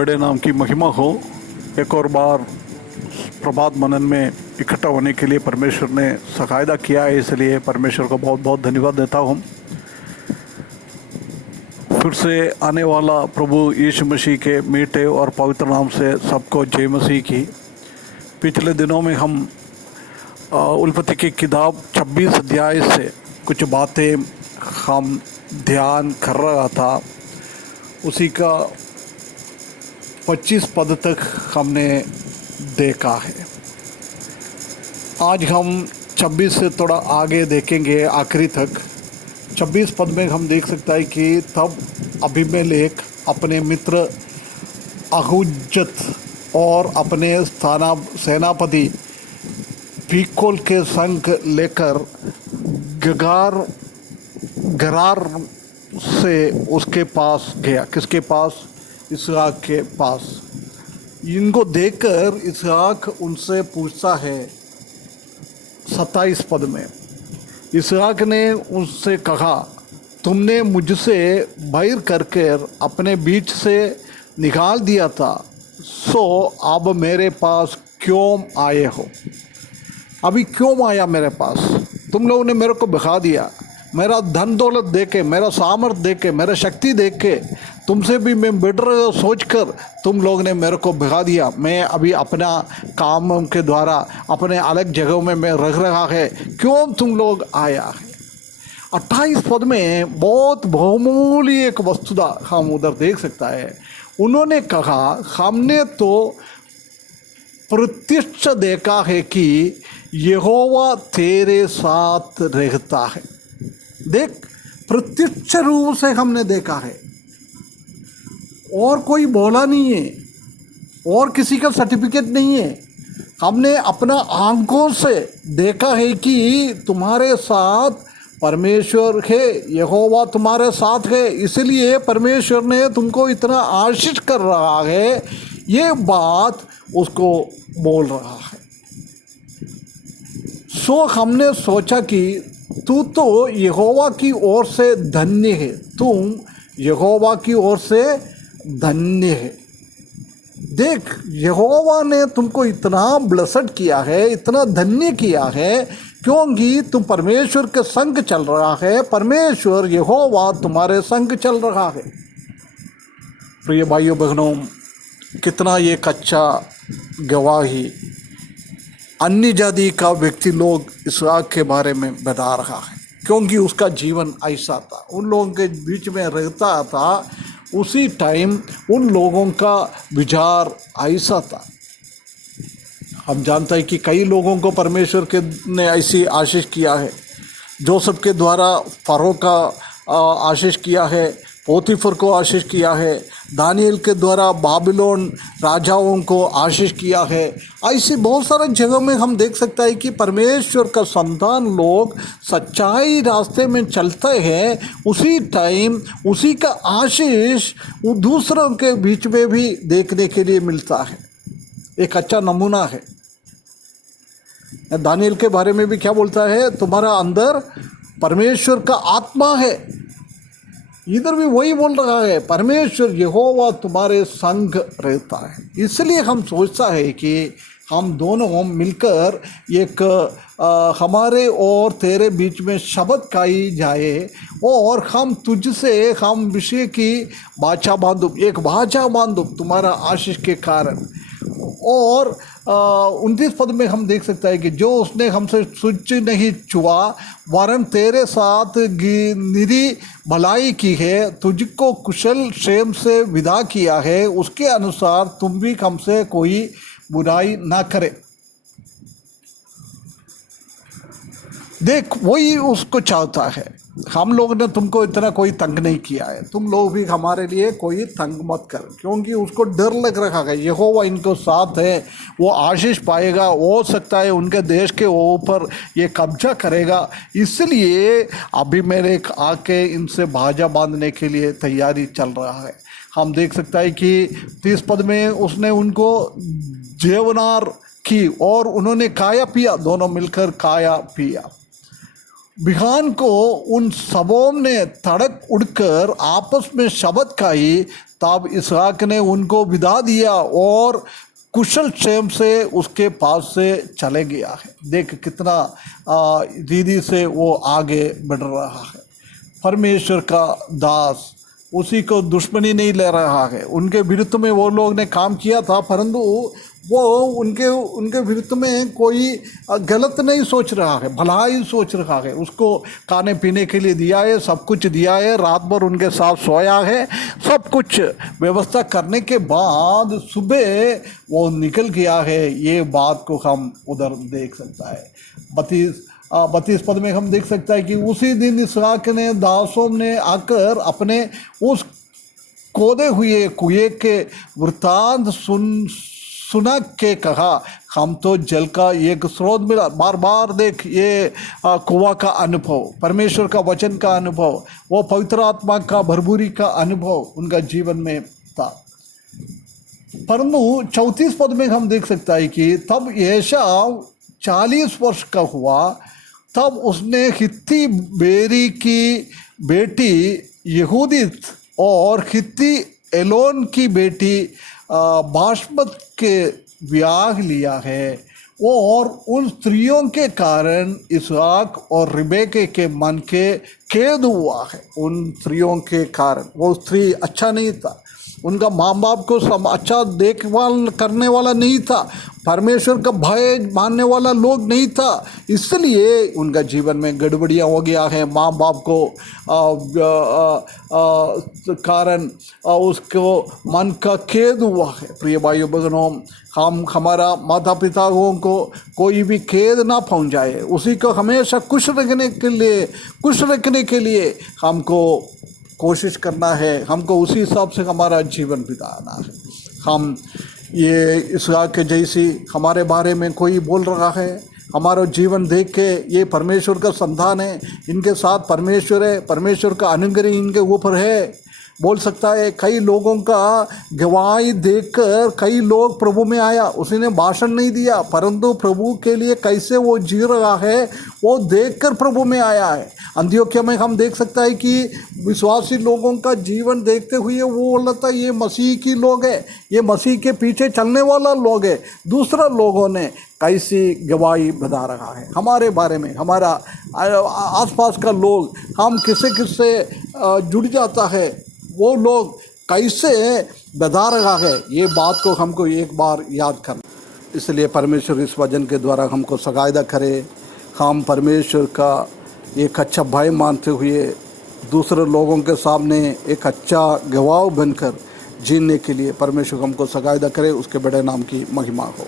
बड़े नाम की महिमा हो। एक और बार प्रभात मनन में इकट्ठा होने के लिए परमेश्वर ने सहायता किया है, इसलिए परमेश्वर को बहुत बहुत धन्यवाद देता हूँ। फिर से आने वाला प्रभु यीशु मसीह के मीठे और पवित्र नाम से सबको जय मसीह की। पिछले दिनों में हम उत्पत्ति की किताब 26 अध्याय से कुछ बातें हम ध्यान कर रहा था। उसी का 25 पद तक हमने देखा है। आज हम 26 से थोड़ा आगे देखेंगे आखिरी तक। 26 पद में हम देख सकता है कि तब अबीमेलेक अपने मित्र अहुज्जत और अपने सेनापति पीकोल के संग लेकर गरार से उसके पास गया। किसके पास? इसहाक के पास। इनको देखकर इसहाक उनसे पूछता है 27 पद में। इसहाक ने उनसे कहा, तुमने मुझसे बैर करके अपने बीच से निकाल दिया था, सो अब मेरे पास क्यों आए हो? अभी क्यों आया मेरे पास? तुम लोगों ने मेरे को भगा दिया। मेरा धन दौलत देके, मेरा सामर्थ्य देके, मेरा शक्ति देके, तुमसे भी मैं बेटर सोचकर तुम लोग ने मेरे को भगा दिया। मैं अभी अपना काम के द्वारा अपने अलग जगहों में मैं रह रहा है। क्यों तुम लोग आया है? 28 पद में बहुत बहुमूल्य एक वस्तुता हम उधर देख सकता है। उन्होंने कहा, हमने तो प्रत्यक्ष देखा है कि यहोवा तेरे साथ रहता है। देख, प्रत्यक्ष रूप से हमने देखा है, और कोई बोला नहीं है, और किसी का सर्टिफिकेट नहीं है। हमने अपना आंखों से देखा है कि तुम्हारे साथ परमेश्वर है, यहोवा तुम्हारे साथ है, इसलिए परमेश्वर ने तुमको इतना आशीष कर रहा है। ये बात उसको बोल रहा है। सो हमने सोचा कि तू तो यहोवा की ओर से धन्य है, तुम यहोवा की ओर से धन्य है। देख, यहोवा ने तुमको इतना ब्लेस्ड किया है, इतना धन्य किया है, क्योंकि तुम परमेश्वर के संग चल रहा है। परमेश्वर यहोवा तुम्हारे संग चल रहा है। प्रिय भाइयों बहनों, कितना ये कच्चा गवाही अन्य जाति का व्यक्ति लोग इसहाक के बारे में बता रहा है, क्योंकि उसका जीवन ऐसा था, उन लोगों के बीच में रहता था। उसी टाइम उन लोगों का विचार ऐसा था। हम जानते हैं कि कई लोगों को परमेश्वर के ने ऐसी आशीष किया है। जोसेफ के द्वारा फरो का आशीष किया है, पोतीफर को आशीष किया है, दानियल के द्वारा बाबिलोन राजाओं को आशीष किया है। ऐसी बहुत सारे जगहों में हम देख सकते हैं कि परमेश्वर का संतान लोग सच्चाई रास्ते में चलते हैं, उसी टाइम उसी का आशीष वो दूसरों के बीच में भी देखने के लिए मिलता है। एक अच्छा नमूना है। दानियल के बारे में भी क्या बोलता है? तुम्हारा अंदर परमेश्वर का आत्मा है। इधर भी वही बोल रहा है, परमेश्वर यहोवा तुम्हारे संग रहता है। इसलिए हम सोचता है कि हम दोनों मिलकर एक हमारे और तेरे बीच में शब्द गाई जाए, और हम तुझसे हम विषय की बाचा बांधो, एक बाचा बांधो तुम्हारा आशीष के कारण। और 29 पद में हम देख सकता है कि जो उसने हमसे सूच नहीं छुआ, वरन तेरे साथ निरी भलाई की है, तुझको कुशल क्षेम से विदा किया है, उसके अनुसार तुम भी हमसे कोई बुराई ना करे। देख, वही उसको चाहता है। हम लोग ने तुमको इतना कोई तंग नहीं किया है, तुम लोग भी हमारे लिए कोई तंग मत कर, क्योंकि उसको डर लग रहा है यहोवा इनको साथ है, वो आशीष पाएगा, हो सकता है उनके देश के ऊपर ये कब्जा करेगा। इसलिए अबीमेलेक आके इनसे बाजा बांधने के लिए तैयारी चल रहा है। हम देख सकता है कि 30 पद में उसने उनको जेवनार की और उन्होंने खाया पिया, दोनों मिलकर खाया पिया। बिहान को उन सबों ने तड़क उड़कर आपस में शब्द खाई, तब इसहाक ने उनको विदा दिया और कुशल क्षेम से उसके पास से चले गया है। देख कितना दीदी से वो आगे बढ़ रहा है। परमेश्वर का दास उसी को दुश्मनी नहीं ले रहा है। उनके विरुद्ध में वो लोग ने काम किया था, परंतु वो उनके विरुद्ध में कोई गलत नहीं सोच रहा है, भलाई सोच रहा है। उसको खाने पीने के लिए दिया है, सब कुछ दिया है, रात भर उनके साथ सोया है, सब कुछ व्यवस्था करने के बाद सुबह वो निकल गया है। ये बात को हम उधर देख सकता है। 32 पद में हम देख सकता है कि उसी दिन इसहाक ने दासों ने आकर अपने उस खोदे हुए कुएं के वृत्तांत सुना के कहा, हम तो जल का एक स्रोत मिला। बार बार देख ये कुआं का अनुभव, परमेश्वर का वचन का अनुभव, वो पवित्र आत्मा का भरपूरी का अनुभव उनका जीवन में था। परंतु 34 पद में हम देख सकता है कि तब एसाव 40 वर्ष का हुआ, तब उसने हित्ती बेरी की बेटी यहूदित और हित्ती एलोन की बेटी बाशमत के ब्याह लिया है। और उन स्त्रियों के कारण इसहाक और रिबेके के मन के खेद हुआ है। उन स्त्रियों के कारण, वो स्त्री अच्छा नहीं था, उनका माँ बाप को सब अच्छा देखभाल करने वाला नहीं था, परमेश्वर का भय मानने वाला लोग नहीं था, इसलिए उनका जीवन में गड़बड़ियाँ हो गया है। माँ बाप को कारण उसको मन का खेद हुआ है। प्रिय भाइयों बहनों, हम हमारा माता पिताओं को कोई भी खेद ना पहुँचाए, उसी को हमेशा खुश रखने के लिए हमको कोशिश करना है, हमको उसी हिसाब से हमारा जीवन बिताना है। हम ये इसहाक के जैसी हमारे बारे में कोई बोल रहा है, हमारा जीवन देख के ये परमेश्वर का संतान है, इनके साथ परमेश्वर है, परमेश्वर का अनुग्रह इनके ऊपर है, बोल सकता है। कई लोगों का गवाही देखकर कई लोग प्रभु में आया, उसने भाषण नहीं दिया, परंतु प्रभु के लिए कैसे वो जी रहा है वो देखकर प्रभु में आया है। अंत्योख्या में हम देख सकता है कि विश्वासी लोगों का जीवन देखते हुए वो बोलता है ये मसीह की लोग है, ये मसीह के पीछे चलने वाला लोग है। दूसरा लोगों ने कैसी गवाही बता रहा है हमारे बारे में, हमारा आसपास का लोग, हम किससे जुड़ जाता है, वो लोग कैसे बता रहा है, ये बात को हमको एक बार याद करना। इसलिए परमेश्वर इस वचन के द्वारा हमको सहायता करे, हम परमेश्वर का एक अच्छा भय मानते हुए दूसरे लोगों के सामने एक अच्छा गवाह बनकर जीने के लिए परमेश्वर हमको सहायता करे। उसके बड़े नाम की महिमा हो।